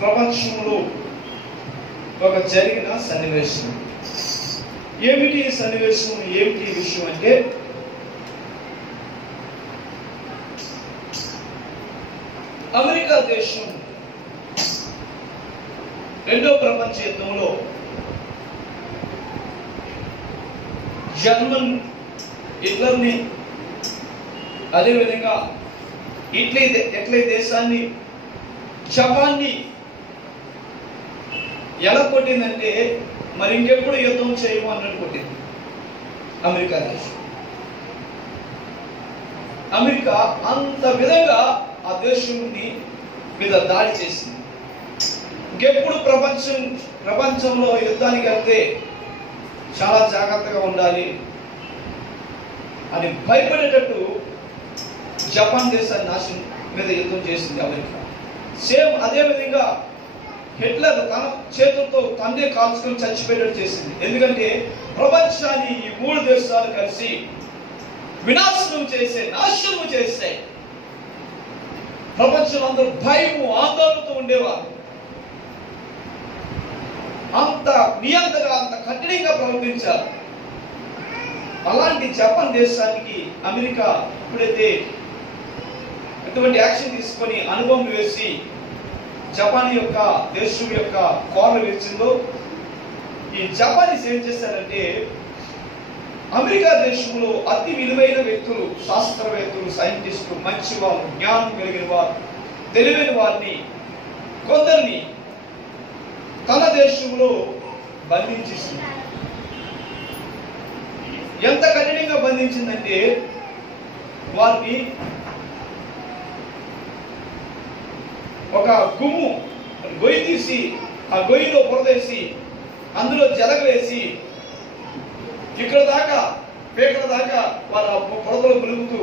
ప్రపంచంలో ఒక జరిగిన సన్నివేశం. ఏమిటి ఈ సన్నివేశం, ఏమిటి ఈ విషయం అంటే, అమెరికా దేశం రెండో ప్రపంచ యుద్ధంలో జర్మన్ హిట్లర్ని, అదేవిధంగా ఇటలీ దేశాన్ని, జపాన్ని ఎలా కొట్టిందంటే మరి ఇంకెప్పుడు యుద్ధం చేయము అన్నట్టు కొట్టింది అమెరికా దేశం. అమెరికా అంత విధంగా ఆ దేశాన్ని మీద దాడి చేసింది. ఇంకెప్పుడు ప్రపంచంలో యుద్ధానికి వెళ్తే చాలా జాగ్రత్తగా ఉండాలి అని భయపడేటట్టు జపాన్ దేశాన్ని నాశనం మీద యుద్ధం చేసింది అమెరికా. సేమ్ అదే విధంగా హిట్లర్ తన చేతులతో తన్నే కాల్చుకొని చచ్చిపోయేటట్టు చేసింది. ఎందుకంటే ప్రపంచాన్ని ఈ మూడు దేశాలు కలిసి నాశనం చేస్తే ప్రపంచంలో అందరూ భయము ఆందోళనతో ఉండేవారు. అంత నియంతగా, అంత కఠినంగా ప్రవర్తించారు. అలాంటి జపాన్ దేశానికి అమెరికా ఎప్పుడైతే ఎటువంటి యాక్షన్ తీసుకొని అనుభవం వేసి జపాన్ యొక్క దేశం యొక్క కోరలు వేసిందో, ఈ జపానీస్ ఏం చేశారంటే అమెరికా దేశంలో అతి విలువైన వ్యక్తులు, శాస్త్రవేత్తలు, సైంటిస్టులు, మంచివారు, జ్ఞానం కలిగిన వారు, తెలివైన వారిని కొందరిని తన దేశంలో బంధించేసింది. ఎంత కఠినంగా బంధించిందంటే వారిని ఒక గొయ్యి తీసి ఆ గొయ్యిలో బురదేసి అందులో జలగలేసి ఇక్కడ దాకా పేకల దాకా వాళ్ళ బురదలో ములుగుతూ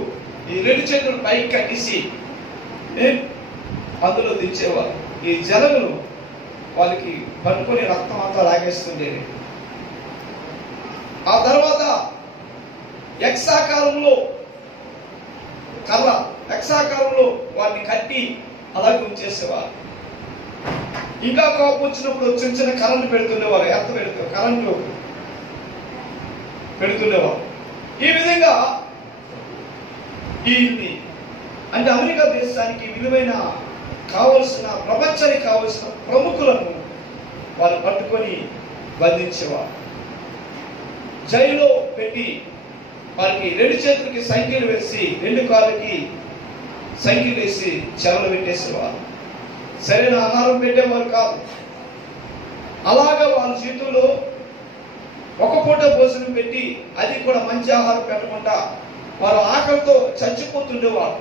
ఈ రెండు చేతులు పైకి కట్టేసి అందులో దించేవారు. ఈ జలగలు వాళ్ళకి పట్టుకొని రక్తం అంతా లాగేస్తుండేది. ఆ తర్వాత ఎక్సాకారంలో వారిని కట్టి అలాగే ఉంచేసేవారు. ఇంకా కోపం వచ్చినప్పుడు చిన్న చిన్న కరెంటు పెడుతుండేవారు, కరెంటు పెడుతుండేవారు. ఈ విధంగా అంటే అమెరికా దేశానికి విలువైన ప్రపంచానికి కావలసిన ప్రముఖులను వారు పట్టుకొని బంధించేవారు. జైల్లో పెట్టి వారికి రెండు చేతులకి సంఖ్యలు వేసి, రెండు కాళ్ళకి సంఖ్యలు వేసి చెరలు పెట్టేసేవారు. సరైన ఆహారం పెట్టేవారు కాదు. అలాగా వాళ్ళ చేతుల్లో ఒక పూట భోజనం పెట్టి, అది కూడా మంచి ఆహారం పెట్టకుండా వారు ఆకలితో చచ్చిపోతుండేవారు.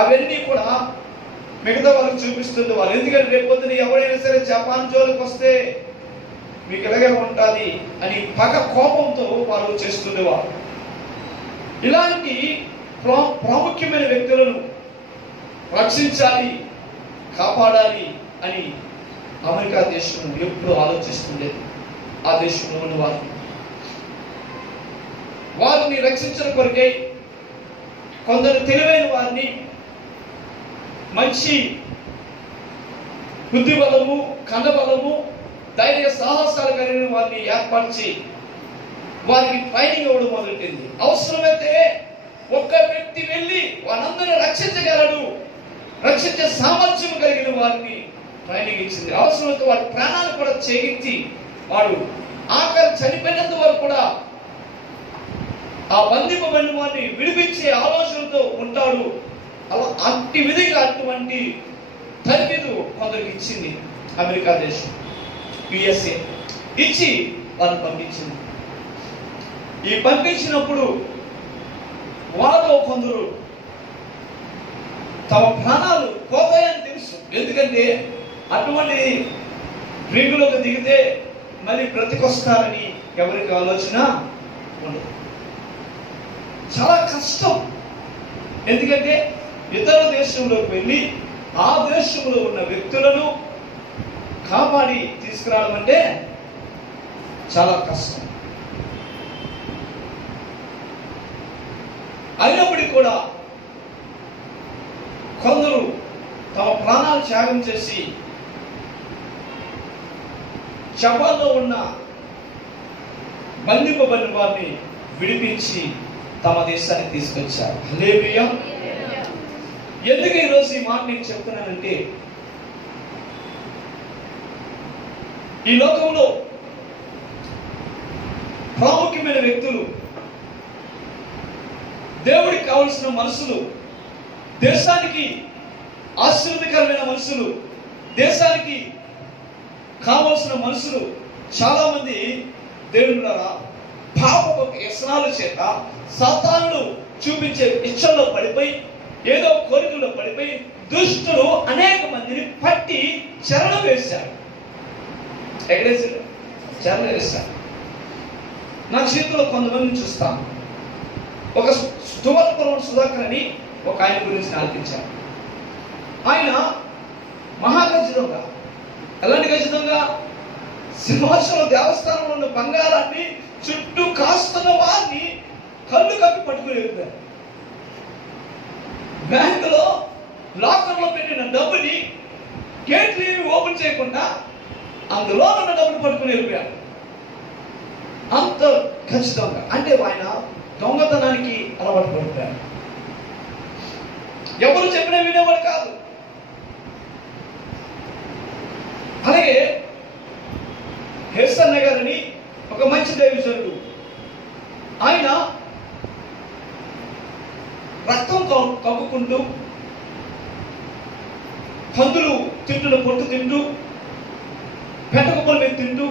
అవన్నీ కూడా మిగతా వాళ్ళకి చూపిస్తుండేవారు. ఎందుకంటే రేపొద్దున ఎవరైనా సరే జపాన్ జోలికి వస్తే మీకు ఇలాగే ఉంటుంది అని కోపంతో వారు చేస్తుండేవారు. ఇలాంటి ప్రాముఖ్యమైన వ్యక్తులను రక్షించాలి, కాపాడాలి అని అమెరికా దేశం ఎప్పుడు ఆలోచిస్తుండేది. ఆ దేశంలో ఉన్న వారిని రక్షించడం కొరకై కొందరు తెలివైన వారిని, మంచి బుద్ధి బలము, కండబలము, ధైర్య సాహసాలు కలిగిన వారిని ఏర్పరిచి వారికి ట్రైనింగ్ ఇవ్వడం మొదలెట్టింది. అవసరమైతే ఒక్క వ్యక్తి వెళ్ళి వారందరినీ రక్షించగలడు, రక్షించే సామర్థ్యం కలిగిన వారిని ట్రైనింగ్ ఇచ్చింది. అవసరమైతే వారి ప్రాణాలు కూడా చేయించి వాడు ఆఖరి చనిపోయినంత వరకు కూడా ఆ బంధింపబడిన వారిని విడిపించే ఆలోచనతో ఉంటాడు. అలా అటువంటి తరబిదు కొందరికి ఇచ్చింది అమెరికా దేశం, USA ఇచ్చి వారిని పంపించింది. ఈ పంపించినప్పుడు వారిలో కొందరు తమ ప్రాణాలు పోతాయని తెలుసు. ఎందుకంటే అటువంటి రింగులోకి దిగితే మళ్ళీ బ్రతికొస్తారని ఎవరికి ఆలోచన ఉండదు. చాలా కష్టం. ఎందుకంటే ఇతర దేశంలోకి వెళ్ళి ఆ దేశంలో ఉన్న వ్యక్తులను కాపాడి తీసుకురావడం అంటే చాలా కష్టం. అయినప్పటికీ కూడా కొందరు తమ ప్రాణాలు త్యాగం చేసి శవాల్లో ఉన్న బంధింపబడిన వారిని విడిపించి తమ దేశానికి తీసుకొచ్చారు. హల్లెలూయా. ఎందుకు ఈరోజు ఈ మాట నేను చెప్తున్నానంటే, ఈ లోకంలో ప్రాముఖ్యమైన వ్యక్తులు, దేవుడికి కావలసిన మనుషులు, దేశానికి ఆశీర్వాదకరమైన మనుషులు, దేశానికి కావలసిన మనుషులు చాలా మంది దేవుని ద్వారా పాపపు వ్యసనాల చేత, సాతానుడు చూపించే ఇచ్చల్లో పడిపోయి, ఏదో కోరికల్లో పడిపోయి దుష్టులు అనేక మందిని పట్టి చెరలో వేశారు. ఎక్కడేసారు? చెరలో వేశారు. నా చేతిలో కొంతమందిని చూస్తాను. ఒక స్తువత్పురం సుధాకర్ అని ఒక ఆయన గురించి ఆలపించారు. ఆయన మహాగజ దొంగ. ఎలాంటి గజ దొంగ? సింహాచలం దేవస్థానంలో ఉన్న బంగారాన్ని చుట్టూ కాస్తున్న వారిని కళ్ళు కప్పి పట్టుకుని వెళ్ళిపోయారు. బ్యాంకులో లాకర్లో పెట్టిన డబ్బుని గేట్లు ఏమి ఓపెన్ చేయకుండా అందులో ఉన్న డబ్బులు పట్టుకుని వెళ్ళిపోయారు. అంత ఖచ్చితంగా అంటే ఆయన దొంగతనానికి అలవాటు పడిపోయారు. ఎవరు చెప్పినా వినేవాడు కాదు. అలాగే హెస్సన్న గారని ఒక మంచి దైవజనుడు, ఆయన రక్తం కక్కుకుంటూ, పందులు తింటున్న పొట్టు తింటూ, పెట్టకుప్పల మీద తింటూ,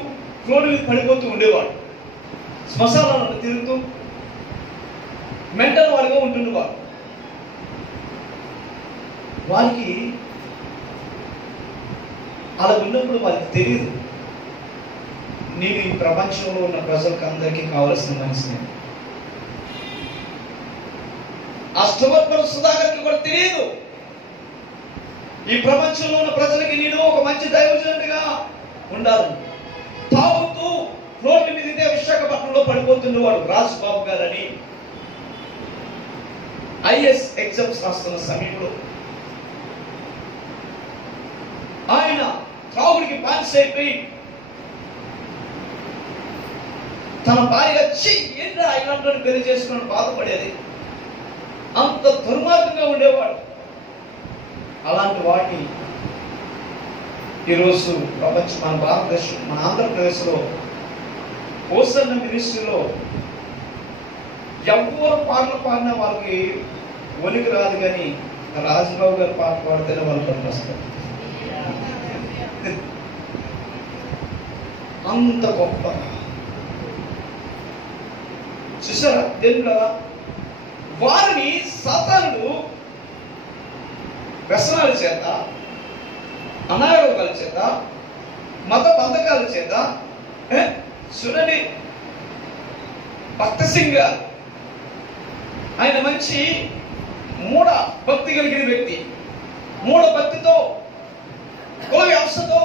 రోడ్డు మీద పడిపోతూ ఉండేవాడు. శ్మశానాలను తిరుగుతూ మెంటల్ వాడిగా ఉంటుండేవాడు. వారికి అలా ఉన్నప్పుడు వారికి తెలియదు, నేను ఈ ప్రపంచంలో ఉన్న ప్రజలకు అందరికీ కావలసిన మనిషిని. ఆ స్తువత్పురం సుధాకర్కి కూడా తెలియదు, ఈ ప్రపంచంలో ఉన్న ప్రజలకి నేను ఒక మంచి దైవజనుడిగా ఉండాలి. తాగుతూ రోడ్డు మీద ఇదే విశాఖపట్నంలో పడిపోతుండేవాడు. రాజబాబు గారని ఐఎస్ ఎగ్జామ్స్ రాస్తున్న సమయంలో ఆయన త్రాగుడికి బానిస అయిపోయి తన భార్య ఏంట్రా ఇలాంటి పెళ్లి చేసుకుని బాధపడేది. అంత దుర్మార్గంగా ఉండేవాడు. అలాంటి వాటిని ఈరోజు ప్రపంచం, మన భారతదేశం, మన ఆంధ్రప్రదేశ్లో హోసన్న మినిస్ట్రీలో ఎవరు పాటలు పాడినా వాళ్ళకి ఒలికి రాదు, కానీ రాజబాబు గారు పాట పాడితేనే వాళ్ళు పనికి వస్తారు. అంత గొప్ప చూసారా దేవుడా. వారిని సాతానుడు వ్యసనాల చేత, అనారోగ్యాల చేత, మత బంధకాల చేత, చూడండి భక్త సింగ్ గారు, ఆయన మంచి మూఢ భక్తి కలిగిన వ్యక్తి. మూఢ భక్తితో, కుల వ్యవస్థతో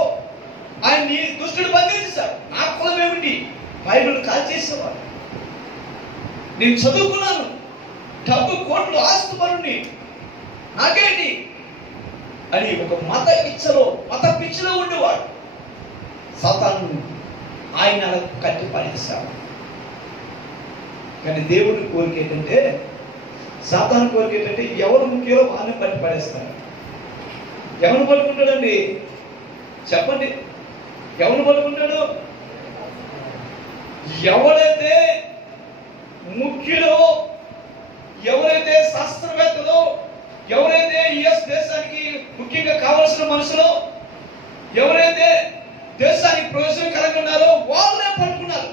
ఆయన్ని దుష్టుడు బంధించారు. నా కులం ఏమిటి? బైబిల్ కాల్చేసేవారు. నేను చదువుకున్నాను, డబ్బు కోట్లు ఆస్తుపరుణ్ణి, నాకేంటి అని ఒక మత పిచ్చిలో ఉండేవాడు. సాతాను ఆయన కట్టి పడేశాడు. కానీ దేవుడి కోరిక ఏంటంటే, సాతాను కోరిక ఏంటంటే, ఎవరు ముఖ్యంలో వాళ్ళని పట్టి పడేస్తారు. ఎవరు పట్టుకుంటాడండి? చెప్పండి, ఎవరు పట్టుకుంటాడు? ఎవరైతే ముఖ్యులో, ఎవరైతే శాస్త్రవేత్తలో, ఎవరైతే యుఎస్ దేశానికి ముఖ్యంగా కావలసిన మనుషులు, ఎవరైతే దేశానికి ప్రయోజనకరంగా ఉన్నారో వాళ్ళే పట్టుకున్నారు.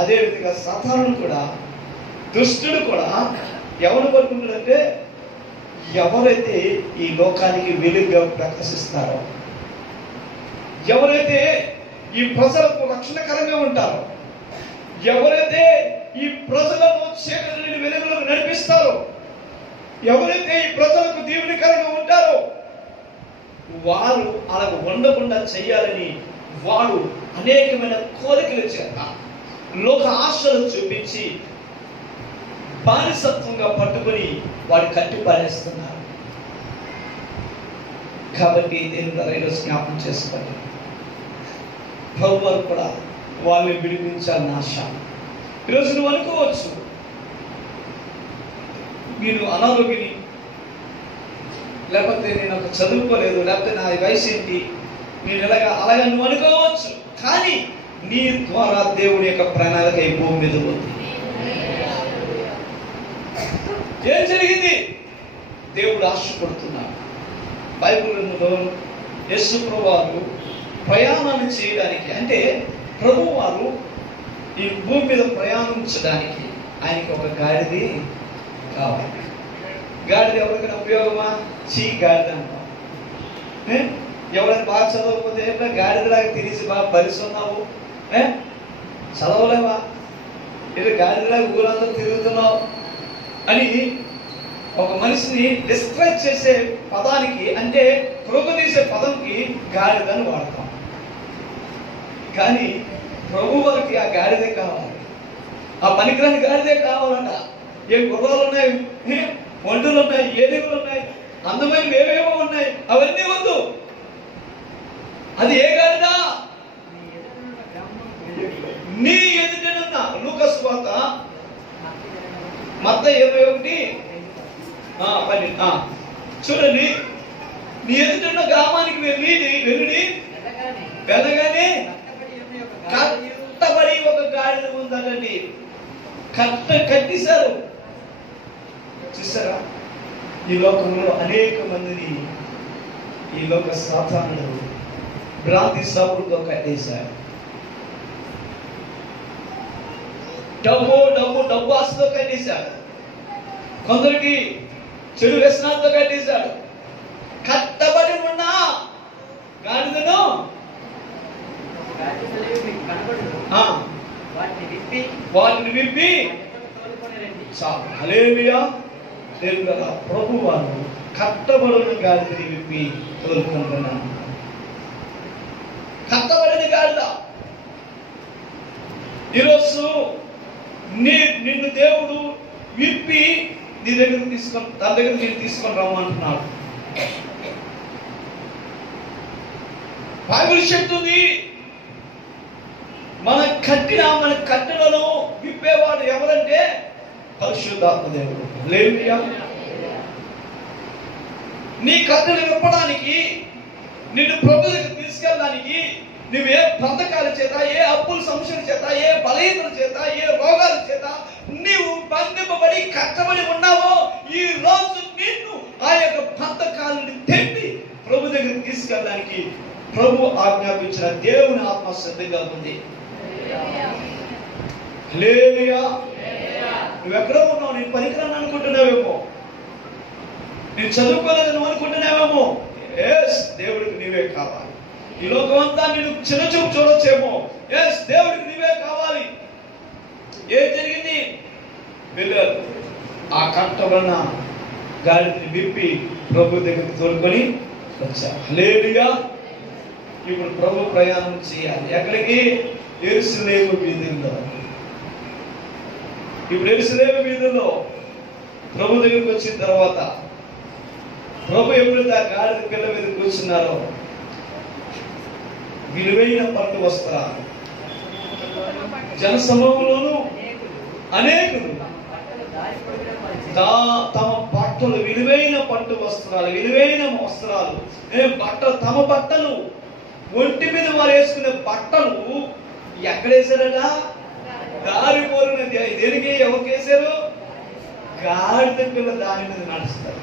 అదే విధంగా సాతానుడు కూడా, దుష్టుడు కూడా ఎవరు పట్టుకుంటాడంటే, ఎవరైతే ఈ లోకానికి వెలుగుగా ప్రకాశిస్తారో, ఎవరైతే ఈ ప్రజలకు రక్షణకరంగా ఉంటారో, ఎవరైతే ఈ ప్రజలను చీకటి వెలుగులకు నడిపిస్తారో, ఎవరైతే ఈ ప్రజలకు దీవెనకరంగా ఉంటారో, వారు అలా ఉండకుండా చేయాలని వాడు అనేకమైన కోరికల చేత, లోక ఆశలు చూపించి బానిసత్వంగా పట్టుకొని వాడు కట్టి పారేస్తున్నారు. కాబట్టి దేవుడు ఈరోజు జ్ఞాపకం చేసుకోండి, ప్రభు వారు కూడా వాళ్ళని విడిపించాలని ఆశ. ఈరోజు నువ్వు అనుకోవచ్చు, నేను అనారోగ్యని, లేకపోతే నేను ఒక చదువుకోలేదు, లేకపోతే నా వయసు ఏంటి, నేను అలాగా నువ్వు అనుకోవచ్చు. కానీ నీ ద్వారా దేవుని యొక్క ప్రణాళిక ఈ భూమి మీద ఉంది. ఏం జరిగింది? దేవుడు ఆశపడుతున్నాడు. బైబిల్లో యేసు ప్రభువారు ప్రయాణాన్ని చేయడానికి, అంటే ప్రభువారు ఈ భూమి మీద ప్రయాణించడానికి ఆయనకి ఒక గాడిది కావాలి. గాడిద ఎవరికైనా ఉపయోగమా? గాడిద అంటాం. ఎవరైనా బాగా చదవకపోతే గాడిదలాగా తిరిగి బాగా పరిస్తున్నావు, చదవలేవా, ఇది గాడిదలాగా ఊరంతా తిరుగుతున్నావు అని ఒక మనిషిని డిస్క్రైబ్ చేసే పదానికి, అంటే కృపదీసే పదంకి గాడిదని వాడతాం. కానీ ప్రభు వారికి ఆ గాడిదే కావాలి, ఆ పనికిరాని గాడిదే కావాలంట. ఏ గుర్రాలు ఉన్నాయి, ఒంటులు ఉన్నాయి, ఏనుగులు ఉన్నాయి, అందమైనవి ఏవేవో ఉన్నాయి, అవన్నీ వద్దు. అది ఏ గాడిద? నీ ఎదుటనున్న లూకాసు వార్త మత్తయి 21:12 చూడండి. నీ ఎదుటన్న గ్రామానికి వెళ్ళి వెళ్ళగానే కట్టబడి ఒక గాడిద ఉందండి. కట్టేశారు. చూసారా, ఈ లోకంలో అనేక మందిని ఈ లోక సాతానుడు భ్రాంతి సాపుడుతో కట్టేశారు. డబ్బు ఆశతో కట్టేశాడు. కొందరికి చెడు వ్యసనాలతో కట్టేశాడు. కట్టబడి ఉన్న గాడిదను వాటిని విప్పి హల్లెలూయా. దేవుని కదా ప్రభు వారు కట్టబడిన గాడిదని విప్పి తోలుకుంటున్నాను. కట్టబడిన గాడిద. ఈరోజు నిన్ను దేవుడు విప్పి నీ దగ్గర తన దగ్గర నేను తీసుకొని రమ్మంటున్నాడు. బైబిల్ చెప్తుంది, మన కట్టెలను విప్పేవాడు ఎవరంటే పరిశుద్ధాత్మ దేవుడు. హల్లెలూయా. నీ కట్టెలు విప్పడానికి, నిన్ను ప్రభు దగ్గర తీసుకెళ్ళడానికి నువ్వు ఏ బంధకాల చేత, ఏ అప్పుల సమస్యల చేత, ఏ బలహీనల చేత, ఏ రోగాల చేత నీవు బంధింపబడి కట్టబడి ఉన్నావో, ఈ రోజు నిన్ను ఆ యొక్క బంధకాలను తెప్పి ప్రభు దగ్గర తీసుకెళ్ళడానికి ప్రభు ఆజ్ఞాపించిన దేవుని ఆత్మ సిద్ధంగా ఉంది. హల్లెలూయా. నువ్వెక్కడో ఉన్నావు, నేను పనికిరాను అనుకుంటున్నావేమో, నేను చదువుకోలేదు నువ్వు అనుకుంటున్నావేమో. దేవుడికి నీవే కావాలి. ఈ లోకం అంతా నేను చిన్న చూపు చూడొచ్చేమో. దేవుడికి నీవే కావాలి. ఏం జరిగింది? వెళ్ళారు. ఆ కట్టబడిన గాడిని విప్పి ప్రభు దగ్గరికి తోలుకొని వచ్చారు. హల్లెలూయా. ఇప్పుడు ప్రభు ప్రయాణం చేయాలి. ఎక్కడికి? యెరూషలేము వీధుల్లో. ఇప్పుడు యెరూషలేము వీధుల్లో ప్రభు దగ్గరికి వచ్చిన తర్వాత ప్రభు ఎప్పుడైతే ఆ గాడిద పిల్ల మీద కూర్చున్నారో, విలువైన పట్టు వస్త్రాలు, జనసమూహంలోనూ అనేకులు తమ బట్టలు, విలువైన పట్టు వస్త్రాలు, విలువైన వస్త్రాలు, తమ బట్టలు, ఒంటి మీద వారు వేసుకునే బట్టలు ఎక్కడేశారట? దారి పోరున. దేనికి? ఎవరికి వేశారు? గాడిద పిల్ల దాని మీద నడుస్తారు.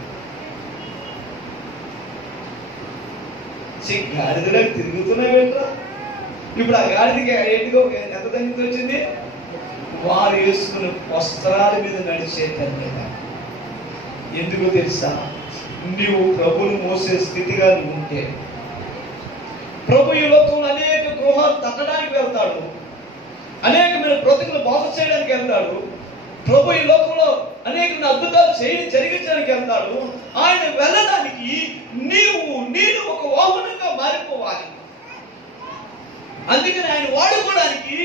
గాడిదలో తిరుగుతున్నావేంట్రా? ఇప్పుడు ఆ గాడిదకి ఏంటిగా ఎంత తగ్గితే వచ్చింది? వారు వేసుకున్న వస్త్రాల మీద నడిచేటండి. ఎందుకు తెలుసా? నువ్వు ప్రభుని మోసే స్థితిగా నువ్వు ఉంటే, ప్రభు ఈ లోకంలో అనేక గృహాలు తట్టడానికి వెళ్తాడు, అనేకమైన బ్రతుకులు బాగు చేయడానికి వెళ్తాడు. ప్రభు ఈ లోకంలో అనేక అద్భుతాలు జరిగించడానికి వెళ్తాడు. ఆయన వెళ్ళడానికి నేను ఒక వాహనంగా మారిపోవాలి. అందుకని ఆయన వాడుకోవడానికి,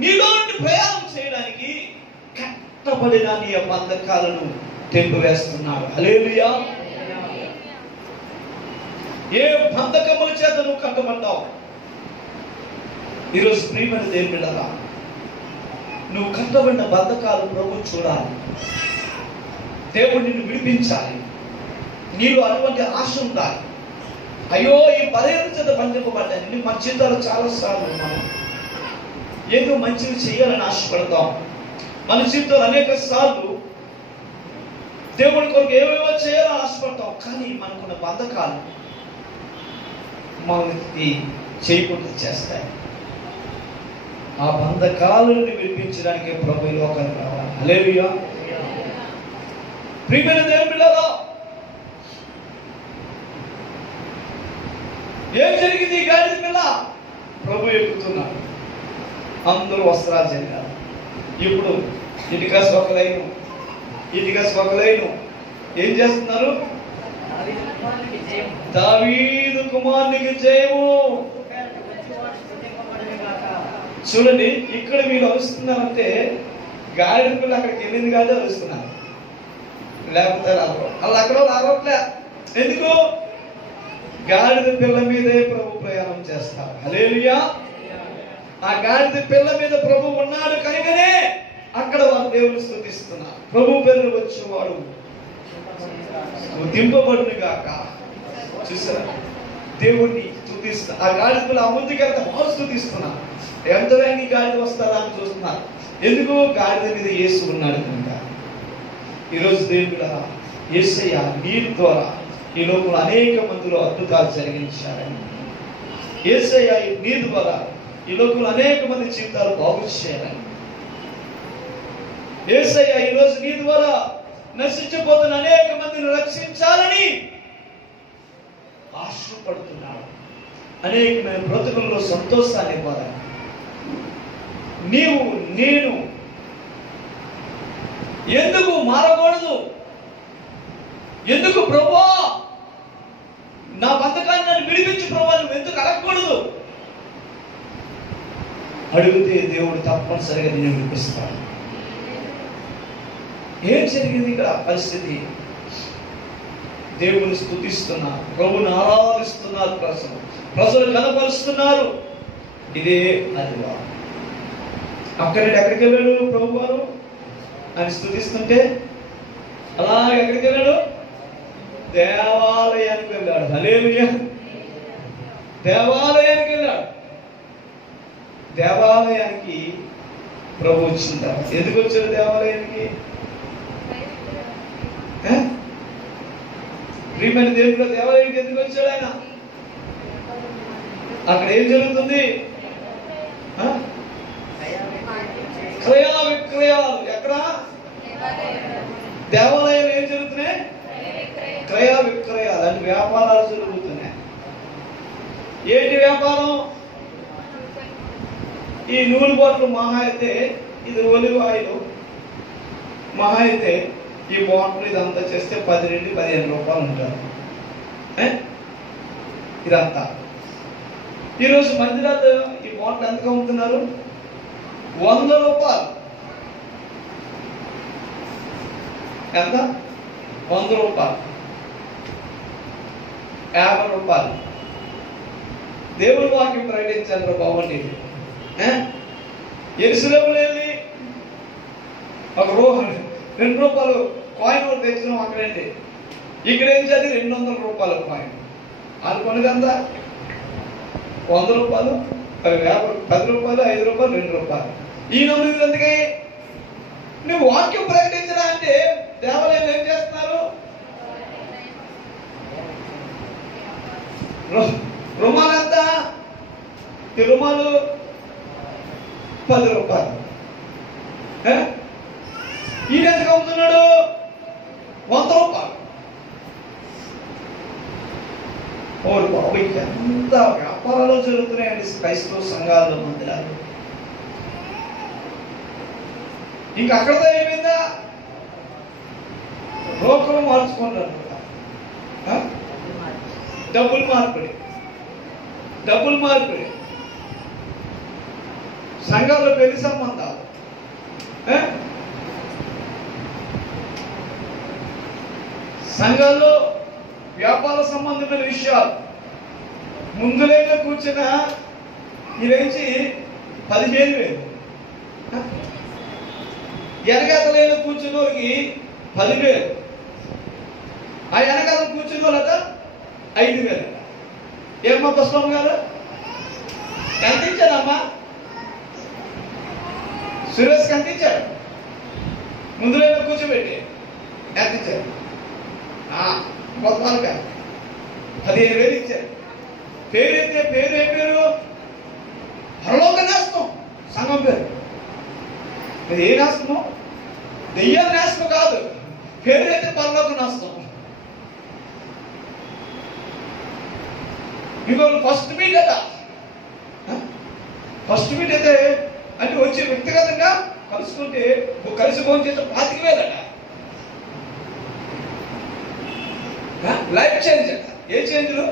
నీలో ప్రయాణం చేయడానికి కట్టబడిన నీ బంధకాలను తెంపివేస్తున్నాడు. హల్లెలూయా. ఏ బంధకముల చేత నువ్వు కట్టబడ్డావు? ఈరోజు ప్రియమైన దేవుని బిడ్డలారా, నువ్వు కట్టబడిన బంధకాలు ప్రభు చూడాలి. దేవుడు నిన్ను విడిపించాలి. నీలో అటువంటి ఆశ ఉండాలి. అయ్యో, ఈ బలహీనత చేత బంధింపబడ్డాను. మన జీవితాలు చాలాసార్లు మనం ఏదో మంచివి చేయాలని ఆశపడతాం. మన జీవితంలో అనేక సార్లు దేవుడి కొరకు ఏవేవో చేయాలని ఆశపడతాం. కానీ మనకున్న బంధకాలు మనకి చేయకుండా చేస్తాయి. ఆ బంధకాలను విడిపించడానికి ప్రభు ఈ లోకానికి రావాలి. హల్లెలూయా. ప్రియమైన దేవుని బిడ్డలారా, ఏం జరిగింది? గాడిద పిల్ల ప్రభు ఎక్కుతున్నాడు. అందరూ వస్త్రాలు జరిగారు. ఇప్పుడు ఇటుకస్ ఒక లైను, ఇటుకస్ ఒక లైను. ఏం చేస్తున్నారు? దావీదు కుమారునికి జయము. చూడండి, ఇక్కడ మీరు అరుస్తున్నారంటే గాడిద పిల్ల అక్కడికి వెళ్ళింది కాదు అరుస్తున్నారు. లేకపోతే వాళ్ళు అక్కడ రావట్లే. ఎందుకు? గాడిద పిల్ల మీదే ప్రభు ప్రయాణం చేస్తారు. హల్లెలూయా. ఆ గాడిద పిల్ల మీద ప్రభు ఉన్నాడు కనుకనే అక్కడ వాళ్ళు దేవుని స్తుతిస్తున్నారు. ప్రభు పేరు వచ్చేవాడు స్తుతింపబడును గాక. చూసారా, దేవుణ్ణి స్తుతిస్తా. ఆ గాడిద పిల్ల ఆ ముందుకి వెళ్తే వాళ్ళు స్తుతిస్తున్నారు. ఎంత వేగంగా గాడిద వస్తారా అని చూస్తున్నారు. ఎందుకు? గాడిద మీద యేసు ఉన్నాడు కనుక. ఈరోజు దేవుడా, యేసయ్య నీరు ద్వారా ఈ లోకంలో అనేక మందిలో అద్భుతాలు జరిగించారని, యేసయ్య ఈ నీరు ద్వారా ఈ లోకంలో అనేక మంది జీవితాలు బాగు చేయాలని, యేసయ్య ఈరోజు నీ ద్వారా నశించిపోతున్న అనేక మందిని రక్షించాలని ఆశపడుతున్నాడు. అనేకమైన బ్రతుకుల్లో సంతోషాన్ని ఇవ్వాలని నీవు నేను ఎందుకు మారకూడదు? ఎందుకు ప్రభువా నా బంధకాన్ని నన్ను విడిపించి ప్రభువా నువ్వు ఎందుకు అడగకూడదు? అడిగితే దేవుడు తప్పనిసరిగా నేను విడిపిస్తాడు. ఏం జరిగింది ఇక్కడ పరిస్థితి? దేవుని స్తుతిస్తున్నారు, ప్రభుని ఆరాధిస్తున్నారు, ప్రజలు కనపరుస్తున్నారు. ఇదే ఆదివారం. అక్కడి ఎక్కడికి వెళ్ళాడు ప్రభు వారు? ఆయన స్తుతిస్తుంటే అలా ఎక్కడికి వెళ్ళాడు? దేవాలయానికి వెళ్ళాడు. హల్లెలూయా. దేవాలయానికి వెళ్ళాడు. దేవాలయానికి ప్రభు వచ్చింటారు. ఎందుకు వచ్చాడు దేవాలయానికి? ప్రియమైన దేవుడు దేవాలయానికి ఎందుకు వచ్చాడు ఆయన? అక్కడ ఏం జరుగుతుంది? క్రయ విక్రయాలు. ఎక్కడ? దేవాలయాలు ఏం జరుగుతున్నాయి? క్రయ విక్రయాలు అంటే వ్యాపారాలు జరుగుతున్నాయి. ఏంటి వ్యాపారం? ఈ నూనె బాటిల్ మహా అయితే, ఇది ఒలివ్ ఆయిల్ మహా అయితే ఈ బాటిల్ ఇదంతా చేస్తే 10 నుండి 15 రూపాయలు ఉంటారు. ఇదంతా ఈరోజు మందిరాలు ఈ బాటిల్ ఎంతగా అమ్ముతున్నారు? 100 రూపాయలు. ఎంత? 100 రూపాయలు, 50 రూపాయలు. దేవుడి వాక్యం ప్రకటించాలి బాగుండి. యెరూషలేములో వెళ్ళి ఒక 2 రూపాయలు కాయిన్ ఒకటి తెచ్చినాం అక్కడండి. ఇక్కడ ఏం చేయాలి? 200 రూపాయల కాయిన్. అనుకున్నదంతా 100 రూపాయలు, 10 రూపాయలు, 5 రూపాయలు, 2 రూపాయలు. ఈ నమ్ముది ఎందుకే? నువ్వు వాక్యం ప్రకటించరా అంటే దేవాలయాలు ఏం చేస్తున్నారు? రుమాలు ఎంత? ఈ రుమాలు 10 రూపాయలు. ఈయన ఎందుకు అమ్ముతున్నాడు? 100 రూపాయలు. ఓరు బాబు, ఎంత వ్యాపారాలు జరుగుతున్నాయండి క్రైస్తవ సంఘాల్లో, మందిరాలు. ఇంకా అక్కడతో ఏమైందా? రోకలు మార్చుకుంటారు. డబ్బులు మార్పిడి. సంఘాల్లో పెళ్లి సంబంధాలు. సంఘాల్లో వ్యాపార సంబంధమైన విషయాలు ముందులైనా కూర్చున్న ఈ రేంచి 15,000, వెనకాతలైనా కూర్చున్న వాళ్ళకి 10,000, ఆ వెనకాల కూర్చున్న వాళ్ళట 5,000. ఏమమ్మా పుస్తకం గారు ఎంత ఇచ్చాడమ్మా? సురేష్కి ఎంత ఇచ్చాడు? ముందులైనా కూర్చోబెట్టి ఎంత ఇచ్చాడు? మొత్తాలుగా 15,000 ఇచ్చారు. పేరైతే పేరు ఏ పేరు? పరలోక నేస్తం. సంఘం పేరు ఇది ఏ నేస్తమో? దెయ్యాల నేస్తం కాదు. పేరైతే పరలోక నేస్తం. ఇంకొకరు ఫస్ట్ మీట్ అట. ఫస్ట్ మీట్ అయితే అంటే వచ్చి వ్యక్తిగతంగా కలుసుకుంటే కలిసి ఫోన్ చేస్తే 25,000 అట. లైఫ్ చేంజ్ అట. ఏ చేంజ్లు?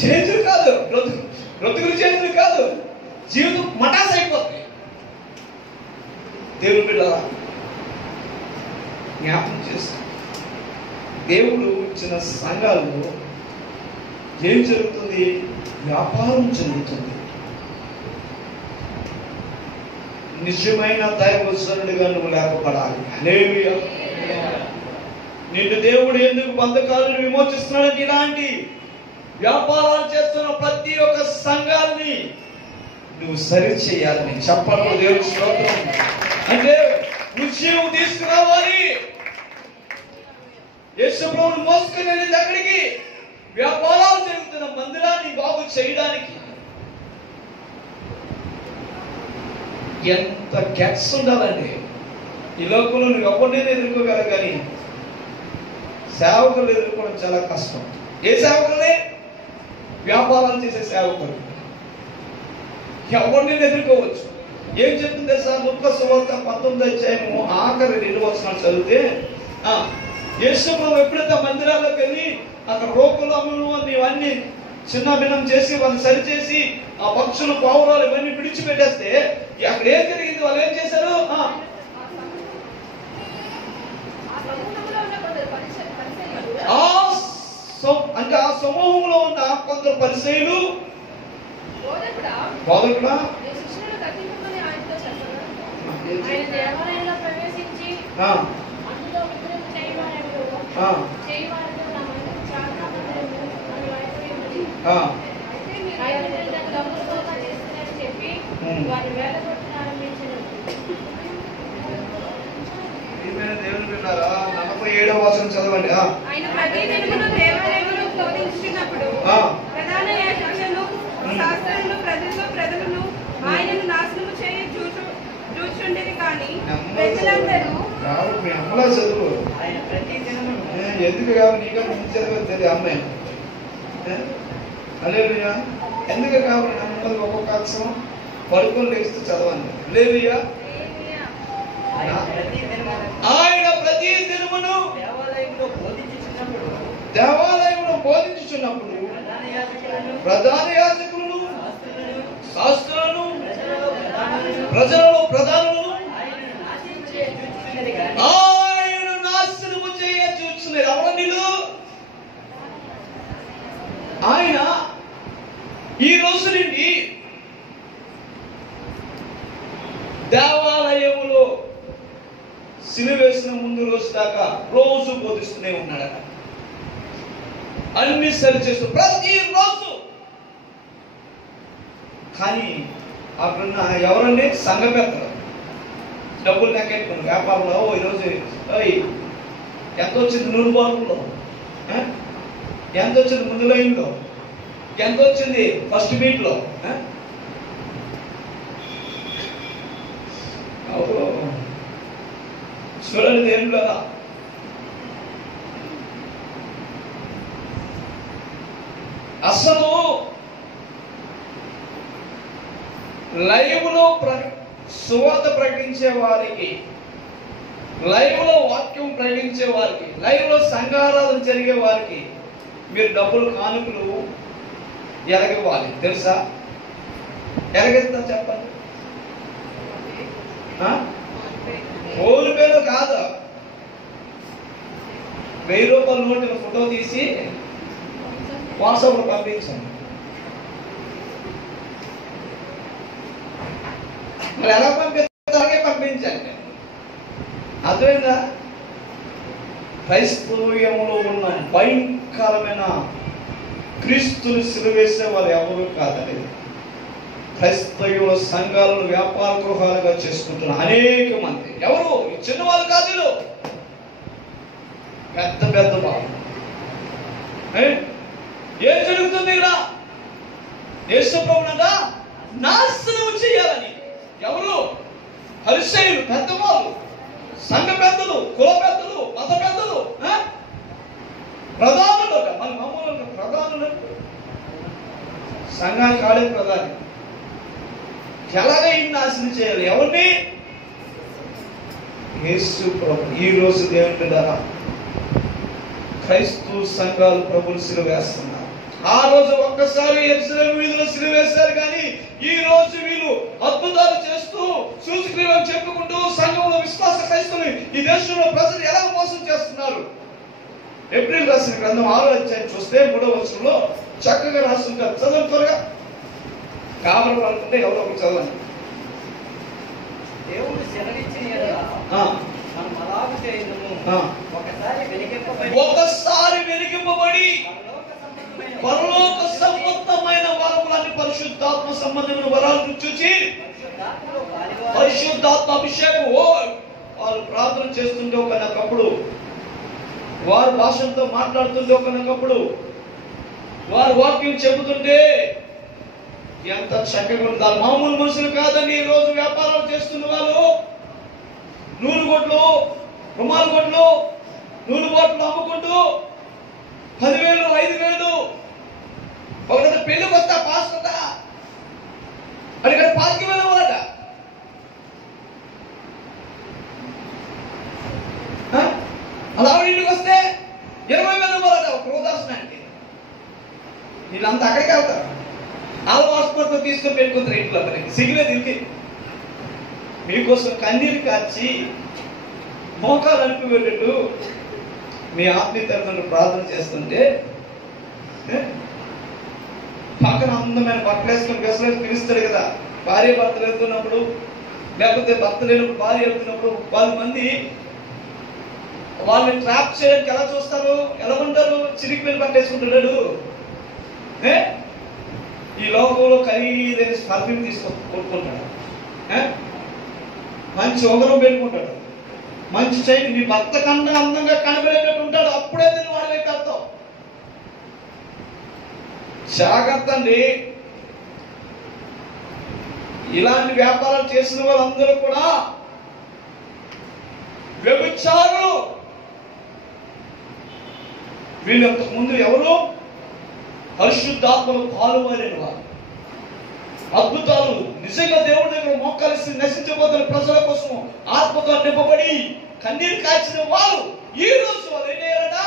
చేంజ్లు కాదు, బ్రతుకులు చేంజ్లు కాదు, జీవితం మటాస్ అయిపోతుంది. దేవుడు బిడ్డలా జ్ఞాపకం చేస్తాం. దేవుడు ఇచ్చిన సంఘాల్లో ఏం జరుగుతుంది? వ్యాపారం జరుగుతుంది. నిజమైన దైవజనుడిగా నువ్వు లేకపోడాలి. హల్లెలూయా. నిన్ను దేవుడు ఎందుకు బంధకాలను విమోచిస్తున్నాడంటే ఇలాంటి వ్యాపారాలు చేస్తున్న ప్రతి ఒక్క సంఘాన్ని నువ్వు సరి చేయాలని చెప్పడం. దేవుడు స్తోత్రం. అంటే నువ్వు జీవం తీసుకురావాలి. యేసు ప్రభువును మోసుకుని వెళ్ళిన దగ్గరికి వ్యాపారాలు జరుగుతున్న మందిరాన్ని బాగు చేయడానికి ఎంత గట్స్ ఉండాలండి. ఈ లోకంలో నువ్వు ఎవరినైనా ఎదుర్కోగలవు, కానీ సేవకులు ఎదుర్కోవడం చాలా కష్టం. ఏ సేవకులనే? వ్యాపారాలు చేసే సేవకులు. ఎవరినైనా ఎదుర్కోవచ్చు. ఏం చెప్తుంది సార్? లూకా సువార్త 19వ అధ్యాయము ఆఖరి 2 వచనాలు చదివితే, యేసు ప్రభువు ఎప్పుడైతే మందిరాల్లోకి వెళ్ళి అక్కడ రోకులు అమ్ములు ఇవన్నీ చిన్న భిన్నం చేసి వాళ్ళని సరిచేసి ఆ పక్షులు పావురాలు ఇవన్నీ విడిచిపెట్టేస్తే అక్కడ ఏం జరిగింది? వాళ్ళు ఏం చేశారు? అంటే ఆ సమూహంలో ఉన్న కొందరు పరిసయ్యులు బోధకుడా దేవుని బిడ్డలారా 47వ వచనం చదవండి. ఆయన ప్రతి దినమును దేవాలయమును బోధించుచున్నప్పుడు ప్రధాన యాజకులను శాస్త్రులను ప్రజలను ఆయనను నాశనము చేయ చూచుచుండేది. కానీ ప్రజలందరూ మీ అమ్మలా చదువు ఎందుకు కావాలి? నీగా ముందు చదివేది తెలియదు అమ్మాయి. హల్లెలూయా. ఎందుకు కావాలి? నమ్మది ఒక్కొక్క అక్షరం పడుకొని లేస్తూ చదవండి. హల్లెలూయా. ఆయన ప్రతి దినమును దేవాలయంలో బోధించుచున్నప్పుడు ప్రధాన యాజకులను శాస్త్రులను ప్రజలలో ప్రధానులను ఆయన నాశనము చేయ చూస్తున్నారు. ఎవరన్నీలు? ఆయన ఈ రోజు నుండి దేవాలయములో సిలువ వేసిన ముందు రోజు దాకా రోజు బోధిస్తూనే ఉన్నాడట. అన్ని సరి చేస్తూ ప్రతి రోజు. కానీ అక్కడున్న ఎవరండి? సంఘపెత్తలు డబ్బులు లెక్కెట్టుకున్నారు వ్యాపారంలో. ఈరోజు ఎంత వచ్చింది? 100 బాటిల్లో ఎంత వచ్చింది? ముందు లైన్లో ఎంత వచ్చింది? ఫస్ట్ మీట్లో చూడండి. ఏం కదా అసలు లైవ్ లో సువార్త ప్రకటించే వారికి, లైవ్ లో వాక్యం ప్రకటించే వారికి, లైవ్ లో సంఘారాధన జరిగే వారికి మీరు డబ్బులు కానుకలు ఎలాగివ్వాలి తెలుసా? ఎలాగిస్తారు చెప్పండి? ఫోన్ పేలో కాదు, రూపాయల నోటును ఫోటో తీసి వాట్సాప్లో పంపించండి. మరి ఎలా పంపిస్తారు? అలాగే పంపించండి. అర్థమైందా? క్రైస్తవ్యంలో ఉన్న భయంకరమైన క్రీస్తుని సిలువేసే వాళ్ళు ఎవరు కాదని క్రైస్తవుల సంఘాలను వ్యాపార గృహాలుగా చేసుకుంటున్న అనేక మంది. ఎవరు? చిన్నవాళ్ళు కాదు, పెద్ద పెద్ద వాళ్ళు. ఏం జరుగుతుంది ఇక్కడ? యేసు ప్రభువునంట నాశనం చేయాలని ఎవరు? పరిసయ్యులు, పెద్దవాళ్ళు, సంఘ పెద్దలు, కుల పెద్దలు, మత పెద్దలు, ప్రధానులు. మన మామూలు ప్రధానులు సంఘానికి ఆడే ప్రధాని. ఎలాగ ఈ నాశనం చేయాలి? ఎవరిని? యేసు ప్రభు. ఈ రోజు దేవుని బిడ్డలారా, క్రైస్తవ సంఘాలు ప్రభువుని సిలువేస్తున్నారు. ఆ రోజు ఒక్కసారి యెరూషలేము వీధుల్లో సిలువేశారు, కానీ ఈ రోజు వీళ్ళు అద్భుతాలు చేస్తూ సూచక్రియలు చెప్పుకుంటూ సంఘంలో విశ్వాస క్రైస్తవులు ఈ దేశంలో ప్రజలు ఎలా మోసం చేస్తున్నారు. ఏప్రిల్ రాసిన గ్రంథం 6వ అధ్యాయం చూస్తే 3వ వచనంలో చక్కగా రాస్తుంటారు. చదవండి త్వరగా. కావడం అనుకుంటే ఎవరో ఒకటి చదవండి. దేవుడు సెలవిచ్చిన యెడల మనం అలాగు చేయుదుము. ఒకసారి వెలిగింపబడి పరలోక సంబంధమైన వరములన్నీ పరిశుద్ధాత్మ సంబంధమైన వరాలను చూచి పరిశుద్ధాత్మ అభిషేకం వారు ప్రార్థన చేస్తుంటే ఒకనొకప్పుడు, వారు భాషలతో మాట్లాడుతుంటే ఒకనొకప్పుడు, వారు వాక్యం చెబుతుంటే ఎంత చక్కగా ఉంటారు. మామూలు మనుషులు కాదని ఈ రోజు వ్యాపారాలు చేస్తున్న వాళ్ళు నూనె కొట్లు, రుమాలు కొట్లు, నూనె బాట్లు అమ్ముకుంటూ 10,000, 5,000 ఒకటి పెళ్లికి వస్తా పాస్తా అది కానీ పార్కి వెళ్ళవాలట. అలా ఇంటికి వస్తే 20,000 ఇవ్వాలట ఒక రోజాసనానికి. వీళ్ళంతా అక్కడికి వెళ్తారు. ఆల్వాస్పర్తో తీసుకొని పెట్టుకుంటారు ఇంట్లో. మనకి సిగ్గులేదు ఇంటి. మీకోసం కన్నీరు కార్చి మోకాలు అనిపిపెట్టు మీ ఆత్మీయ తరఫున ప్రార్థన చేస్తుంటే పక్కన అందమైన బట్టలు వేసుకొని బెసలు పిలుస్తాడు కదా. భార్య భర్తలు వెళ్తున్నప్పుడు, లేకపోతే భర్త లేనప్పుడు భార్య వెళ్తున్నప్పుడు 10 మంది వాళ్ళని ట్రాప్ చేయడానికి ఎలా చూస్తారు? ఎలా ఉంటారు? చిరికి మీద పట్టేసుకుంటున్నాడు. ఈ లోకంలో ఖరీదైన పర్ఫ్యూమ్ కొనుక్కుంటాడు, మంచి ఉంగరం పెట్టుకుంటాడు, మంచి చైన్, నీ భర్త కన్నా అందంగా కనబడేటట్టు ఉంటాడు. అప్పుడే నేను వాళ్ళ వైపు వెళ్తాం. జాగ్రత్త అండి. ఇలాంటి వ్యాపారాలు చేసిన వాళ్ళందరూ కూడా వ్యభిచారులు. వీళ్ళు ముందు ఎవరు? పరిశుద్ధాత్మలు పాలువారిన వారు. అద్భుతాలు నిజంగా దేవుడి దగ్గర మోకాలిసి నశించబోతున్న ప్రజల కోసం ఆత్మతో నింపబడి కన్నీరు కాచిన వారు ఈ రోజు వాళ్ళు ఏం చేయాలట?